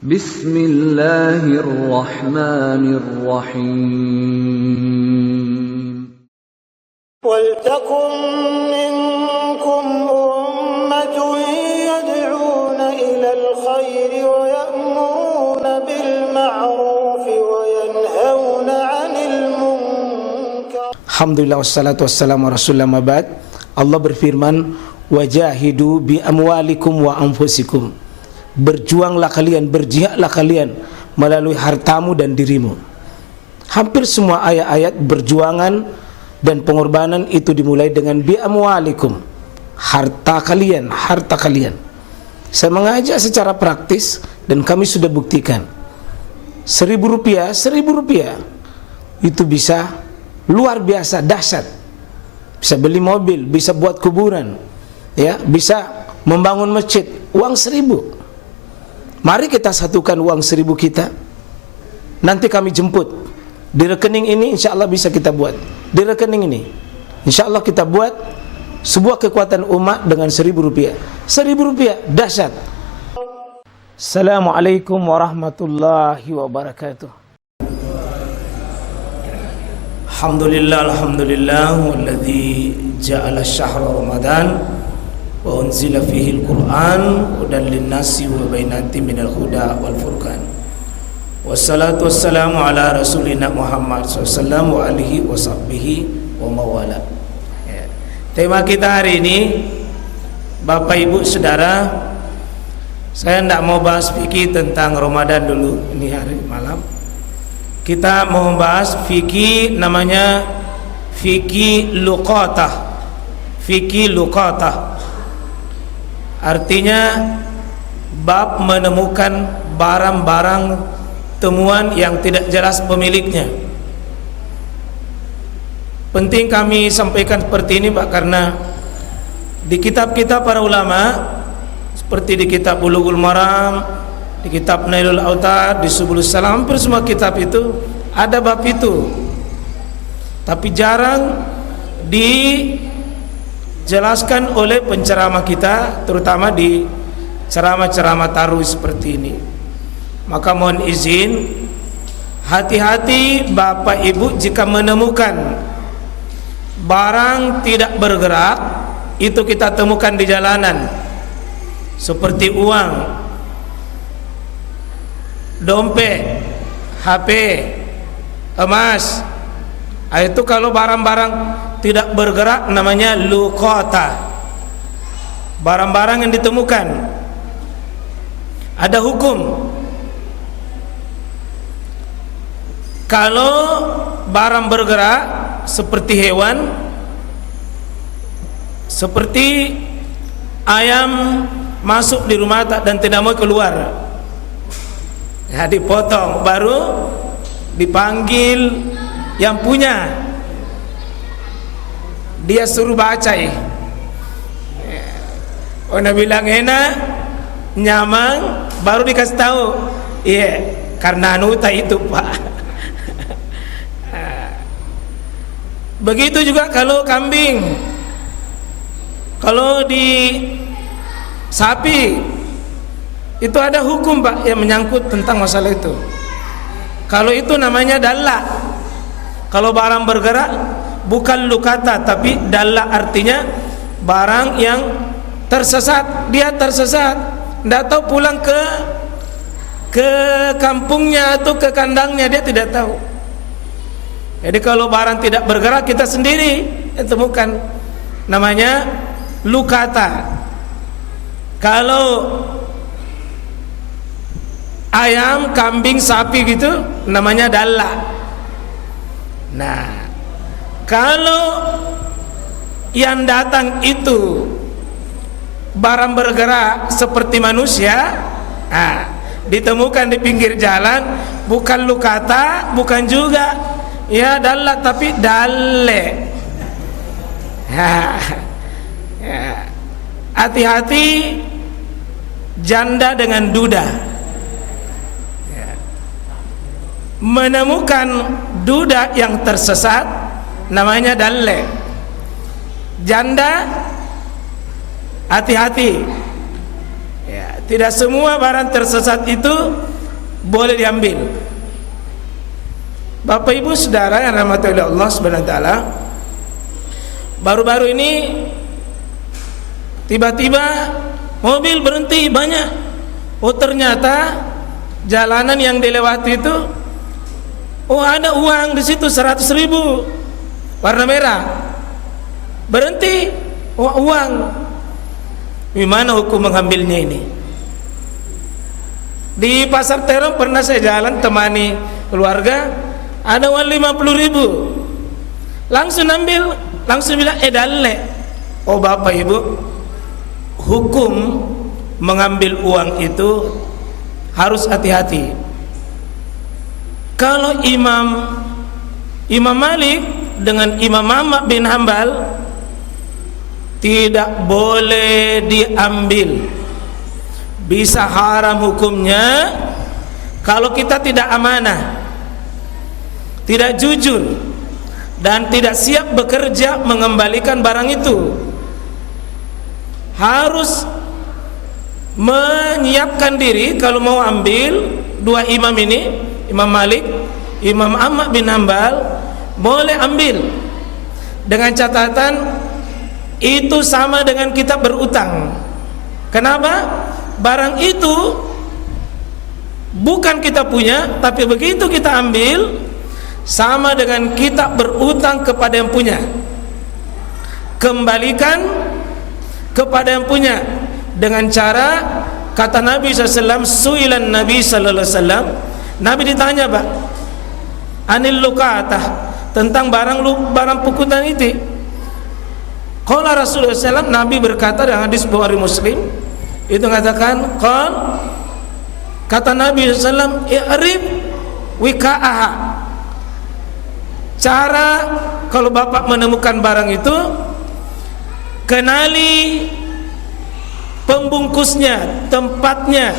Bismillahirrahmanirrahim. وَلْتَكُنْ مِنْكُمْ أُمَّةٌ يَدْعُونَ إِلَى الْخَيْرِ وَيَأْمُرُونَ بِالْمَعْرُوفِ وَيَنْهَوْنَ عَنِ الْمُنْكَرِ. Alhamdulillah wassalatu wassalamu ala rasulillah mabad. Allah berfirman, wajahidu bi amwalikum wa anfusikum. Berjuanglah kalian, berjihadlah kalian melalui hartamu dan dirimu. Hampir semua ayat-ayat berjuangan dan pengorbanan itu dimulai dengan bi amwalikum, harta kalian, harta kalian. Saya mengajak secara praktis dan kami sudah buktikan. Rp1.000 itu bisa luar biasa dahsyat. Bisa beli mobil, bisa buat kuburan, ya, bisa membangun masjid. Uang 1.000. Mari kita satukan uang 1.000 kita. Nanti kami jemput. Di rekening ini insya Allah bisa kita buat. Di rekening ini insya Allah kita buat sebuah kekuatan umat dengan Rp1.000. Rp1.000 dahsyat. Assalamualaikum warahmatullahi wabarakatuh. Alhamdulillah walladzi ja'ala syahra Ramadan wa unzila fihi al-Qur'an hudan lin-nasi wa bainatin minal huda wal furqan. Wassalatu wassalamu ala rasulina Muhammad sallallahu wa alihi wa sahbihi wa mawala. Tema kita hari ini, Bapak Ibu Saudara, saya tidak mau bahas fikih tentang Ramadan dulu, ini hari malam. Kita mau membahas fikih namanya fikih luqatah. Fikih luqatah artinya bab menemukan barang-barang temuan yang tidak jelas pemiliknya. Penting kami sampaikan seperti ini Pak, karena di kitab-kitab para ulama seperti di kitab Bulughul Maram, di kitab Nailul Autar, di Subulus Salam, hampir semua kitab itu ada bab itu, tapi jarang dijelaskan oleh penceramah kita, terutama di ceramah-ceramah taruh seperti ini. Maka mohon izin, hati-hati Bapak Ibu jika menemukan barang tidak bergerak, itu kita temukan di jalanan, seperti uang, dompet, HP, emas. Itu kalau barang-barang tidak bergerak namanya luqata. Barang-barang yang ditemukan ada hukum. Kalau barang bergerak seperti hewan, seperti ayam masuk di rumah dan tidak mau keluar, ya dipotong, baru dipanggil yang punya, dia suruh baca ya. Ona bilang enak, nyaman, baru dikasih tahu, iya karena anuta itu Pak. Begitu juga kalau kambing, kalau di sapi itu ada hukum Pak yang menyangkut tentang masalah itu. Kalau itu namanya dalla. Kalau barang bergerak bukan lukata, tapi dalla artinya barang yang tersesat. Dia tersesat, tidak tahu pulang ke kampungnya atau ke kandangnya, dia tidak tahu. Jadi kalau barang tidak bergerak kita sendiri yang temukan, namanya lukata. Kalau ayam, kambing, sapi gitu namanya dalla. Nah, kalau yang datang itu barang bergerak seperti manusia, ditemukan di pinggir jalan, bukan lukata, bukan juga ya dalla, tapi dalle. Hati-hati janda dengan duda. Menemukan duda yang tersesat namanya dalle. Janda hati-hati. Ya, tidak semua barang tersesat itu boleh diambil. Bapak Ibu Saudara yang rahmati oleh Allah Subhanahu wa taala, baru-baru ini tiba-tiba mobil berhenti banyak. Oh, ternyata jalanan yang dilewati itu, oh ada uang di situ 100.000 warna merah. Berhenti, oh uang. Gimana hukum mengambilnya ini? Di Pasar Terong pernah saya jalan temani keluarga, ada uang 50.000. Langsung ambil, langsung bilang dalle. Oh Bapak Ibu, hukum mengambil uang itu harus hati-hati. Kalau Imam Malik dengan Imam Ahmad bin Hambal tidak boleh diambil, bisa haram hukumnya kalau kita tidak amanah, tidak jujur, dan tidak siap bekerja mengembalikan barang itu. Harus menyiapkan diri kalau mau ambil. Dua imam ini, Imam Malik, Imam Ahmad bin Hambal, boleh ambil dengan catatan itu sama dengan kita berutang. Kenapa? Barang itu bukan kita punya, tapi begitu kita ambil sama dengan kita berutang kepada yang punya. Kembalikan kepada yang punya dengan cara, kata Nabi SAW, su'ilan Nabi SAW, Nabi ditanya Pak, anil lukatah, tentang barang pukutan itu. Qala Rasulullah SAW, Nabi berkata dalam hadis Bukhari Muslim, itu mengatakan, kata Nabi SAW, i'rif wika'aha, cara kalau Bapak menemukan barang itu, kenali pembungkusnya, tempatnya,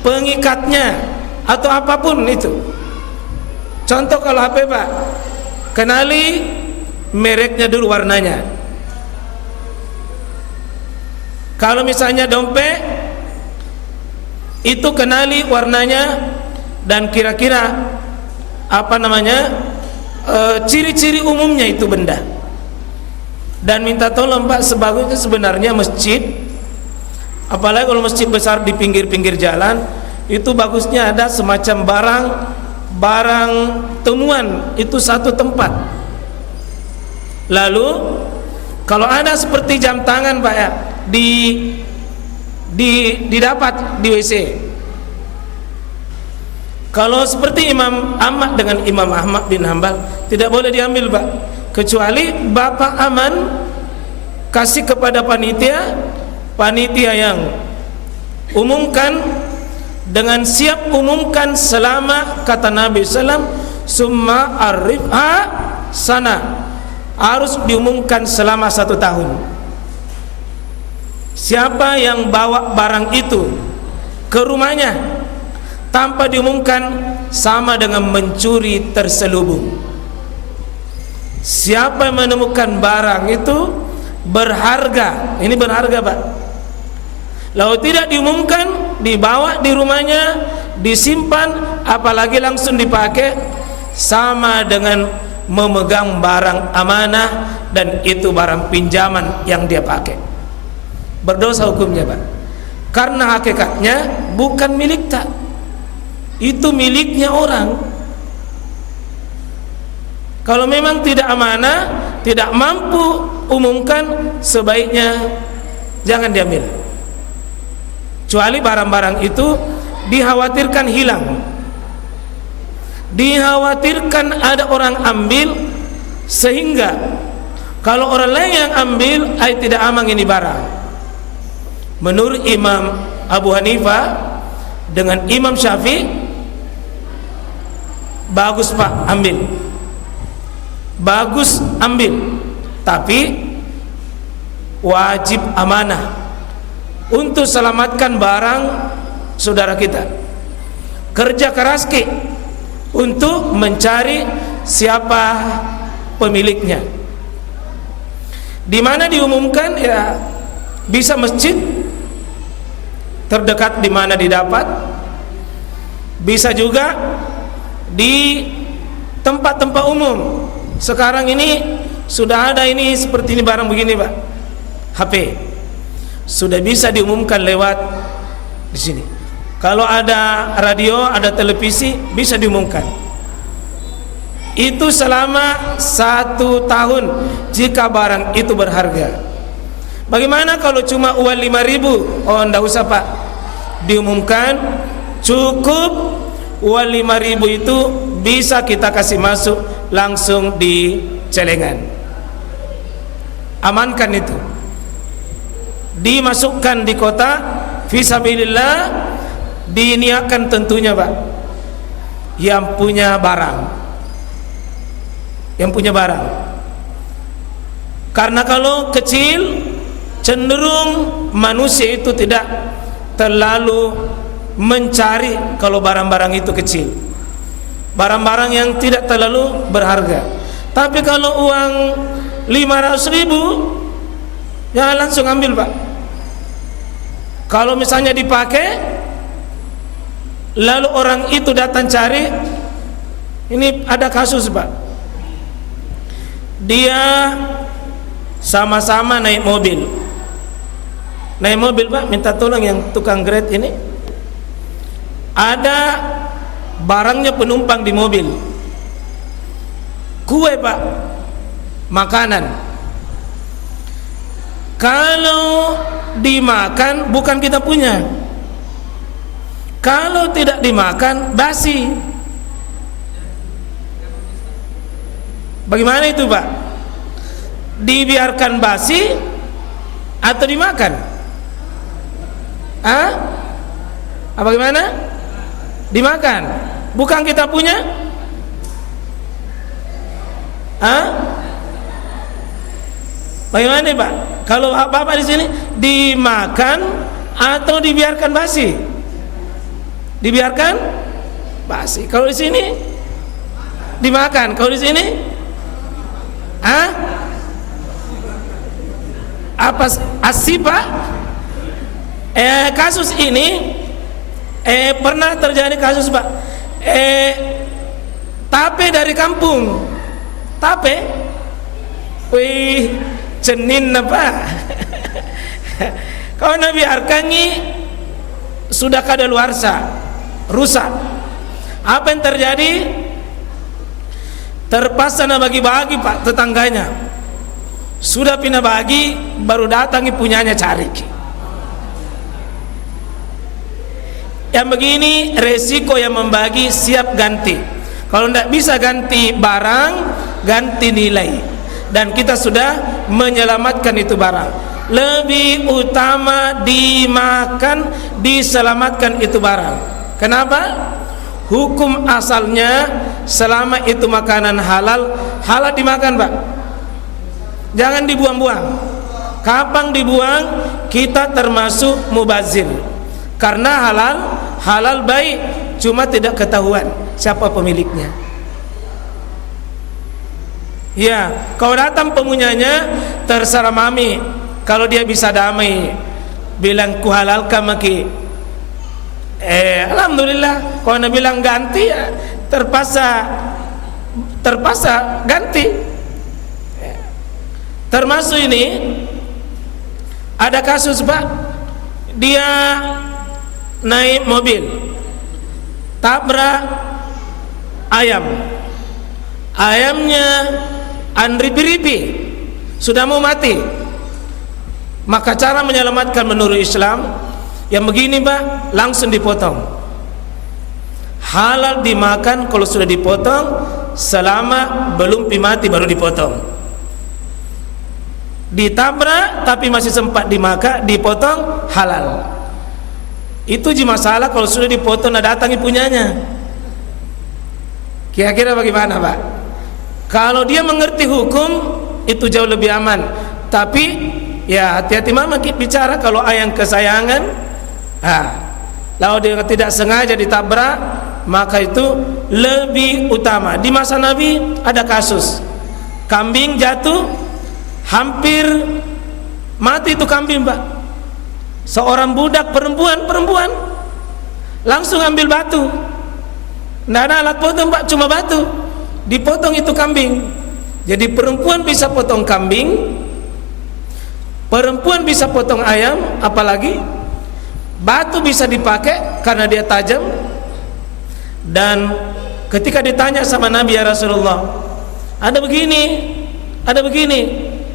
pengikatnya, atau apapun itu. Contoh kalau HP Pak, kenali mereknya dulu, warnanya. Kalau misalnya dompet, itu kenali warnanya dan kira-kira apa namanya, ciri-ciri umumnya itu benda. Dan minta tolong Pak, sebagusnya sebenarnya masjid, apalagi kalau masjid besar di pinggir-pinggir jalan, itu bagusnya ada semacam barang temuan itu satu tempat. Lalu kalau ada seperti jam tangan Pak ya, didapat di WC. Kalau seperti Imam Ahmad dengan Imam Ahmad bin Hambal, tidak boleh diambil Pak, kecuali Bapak aman kasih kepada panitia yang umumkan, dengan siap umumkan selama, kata Nabi SAW, summa arifha sana, harus diumumkan selama 1 tahun. Siapa yang bawa barang itu ke rumahnya tanpa diumumkan, sama dengan mencuri terselubung. Siapa yang menemukan barang itu berharga, ini berharga Pak, lalu tidak diumumkan, dibawa di rumahnya, disimpan, apalagi langsung dipakai, sama dengan memegang barang amanah, dan itu barang pinjaman yang dia pakai. Berdosa hukumnya Pak, karena hakikatnya bukan milik tak, itu miliknya orang. Kalau memang tidak amanah, tidak mampu umumkan, sebaiknya jangan diambil. Kecuali barang-barang itu dikhawatirkan hilang, dikhawatirkan ada orang ambil, sehingga kalau orang lain yang ambil, tidak aman ini barang. Menurut Imam Abu Hanifah dengan Imam Syafi'i, bagus Pak ambil, bagus ambil, tapi wajib amanah untuk selamatkan barang saudara kita. Kerja keras untuk mencari siapa pemiliknya. Di mana diumumkan, ya bisa masjid terdekat di mana didapat, bisa juga di tempat-tempat umum. Sekarang ini sudah ada ini seperti ini barang begini Pak, HP sudah bisa diumumkan lewat di sini. Kalau ada radio, ada televisi, bisa diumumkan. Itu selama 1 tahun jika barang itu berharga. Bagaimana kalau cuma uang 5.000? Oh, enggak usah Pak, diumumkan cukup uang 5.000 itu bisa kita kasih masuk langsung di celengan. Amankan itu, dimasukkan di kota fisabilillah, diniatkan tentunya Pak yang punya barang, karena kalau kecil cenderung manusia itu tidak terlalu mencari kalau barang-barang itu kecil, barang-barang yang tidak terlalu berharga. Tapi kalau uang 500.000 ya langsung ambil Pak. Kalau misalnya dipakai lalu orang itu datang cari, ini ada kasus Pak, dia sama-sama naik mobil Pak, minta tolong yang tukang Grab ini, ada barangnya penumpang di mobil, kue Pak, makanan. Kalau dimakan bukan kita punya, kalau tidak dimakan basi. Bagaimana itu Pak? Dibiarkan basi atau dimakan? Bagaimana? Dimakan. Bukan kita punya? Bagaimana Pak? Kalau Bapak di sini dimakan atau dibiarkan basi? Dibiarkan basi. Kalau di sini dimakan. Kalau di sini apa asli Pak? Kasus ini pernah terjadi kasus Pak. Tape dari kampung, tape, wih, cenin apa? Kalau Nabi biarkannya sudah kadaluarsa, rusak. Apa yang terjadi? Terpaksa nak bagi-bagi Pak tetangganya. Sudah pindah bagi, baru datangi punyanya cari. Yang begini resiko yang membagi, siap ganti. Kalau tidak bisa ganti barang, ganti nilai. Dan kita sudah menyelamatkan itu barang. Lebih utama dimakan, diselamatkan itu barang. Kenapa? Hukum asalnya selama itu makanan halal, halal dimakan Pak. Jangan dibuang-buang. Kapan dibuang kita termasuk mubazir. Karena halal baik, cuma tidak ketahuan siapa pemiliknya. Ya, kalau datang pemunyanya terserah mami. Kalau dia bisa damai, bilang ku halalkan maki. Alhamdulillah. Kalau Anda bilang ganti, ya terpaksa ganti. Termasuk ini ada kasus Pak, dia naik mobil tabrak ayam, ayamnya anripi-ripi, sudah mau mati. Maka cara menyelamatkan menurut Islam yang begini Pak, langsung dipotong. Halal dimakan kalau sudah dipotong, selama belum mati baru dipotong. Ditabrak tapi masih sempat dimakan, dipotong, halal. Itu je masalah kalau sudah dipotong dan datangi punyanya. Kira-kira bagaimana Pak? Kalau dia mengerti hukum itu jauh lebih aman. Tapi ya hati-hati mama kita bicara kalau ayam kesayangan, kalau dia tidak sengaja ditabrak, maka itu lebih utama. Di masa Nabi ada kasus kambing jatuh, hampir mati itu kambing Pak. Seorang budak perempuan langsung ambil batu, Tidak ada alat potong Pak, cuma batu. Dipotong itu kambing. Jadi perempuan bisa potong kambing, perempuan bisa potong ayam, apalagi batu bisa dipakai karena dia tajam. Dan ketika ditanya sama Nabi, ya Rasulullah, ada begini,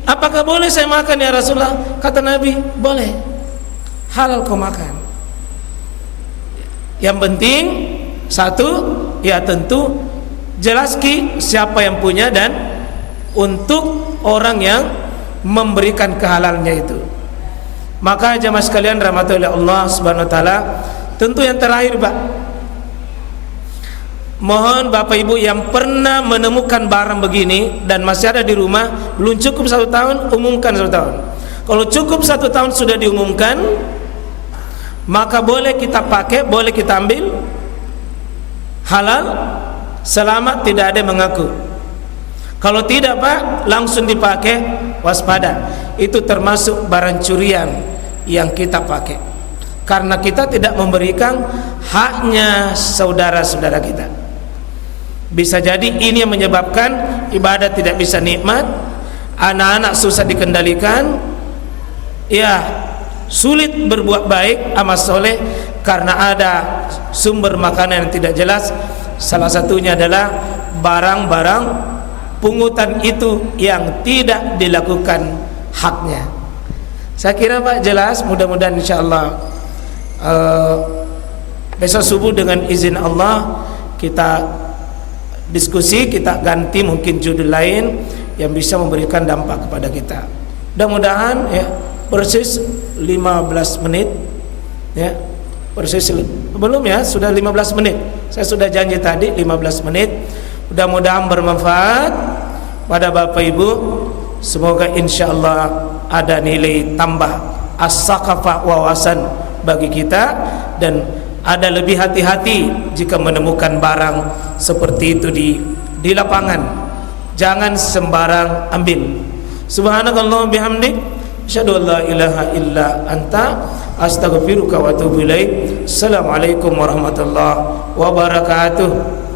apakah boleh saya makan ya Rasulullah? Kata Nabi, boleh, halal kau makan. Yang penting satu, ya tentu jelaski siapa yang punya dan untuk orang yang memberikan kehalalnya itu. Maka jamaah sekalian rahmati oleh Allah Subhanahu wa taala, tentu yang terakhir Pak, mohon Bapak Ibu yang pernah menemukan barang begini dan masih ada di rumah, belum cukup 1 tahun, umumkan 1 tahun. Kalau cukup 1 tahun sudah diumumkan, maka boleh kita pakai, boleh kita ambil, halal, selama tidak ada yang mengaku. Kalau tidak Pak, langsung dipakai, waspada. Itu termasuk barang curian yang kita pakai, karena kita tidak memberikan haknya saudara-saudara kita. Bisa jadi ini yang menyebabkan ibadah tidak bisa nikmat, anak-anak susah dikendalikan, ya sulit berbuat baik, amal soleh, karena ada sumber makanan yang tidak jelas. Salah satunya adalah barang-barang pungutan itu yang tidak dilakukan haknya. Saya kira Pak jelas, mudah-mudahan insyaallah besok subuh dengan izin Allah kita diskusi, kita ganti mungkin judul lain yang bisa memberikan dampak kepada kita. Mudah-mudahan ya persis 15 menit ya, persis belum ya, sudah 15 menit. Saya sudah janji tadi 15 menit. Mudah-mudahan bermanfaat pada Bapak Ibu. Semoga insyaallah ada nilai tambah as-saqafah, wawasan bagi kita, dan ada lebih hati-hati jika menemukan barang seperti itu di lapangan. Jangan sembarang ambil. Subhanakallah bihamdik, asyhadu an la ilaha illa anta, astaghfiruka wa atubu ilaik. Assalamualaikum warahmatullahi wabarakatuh.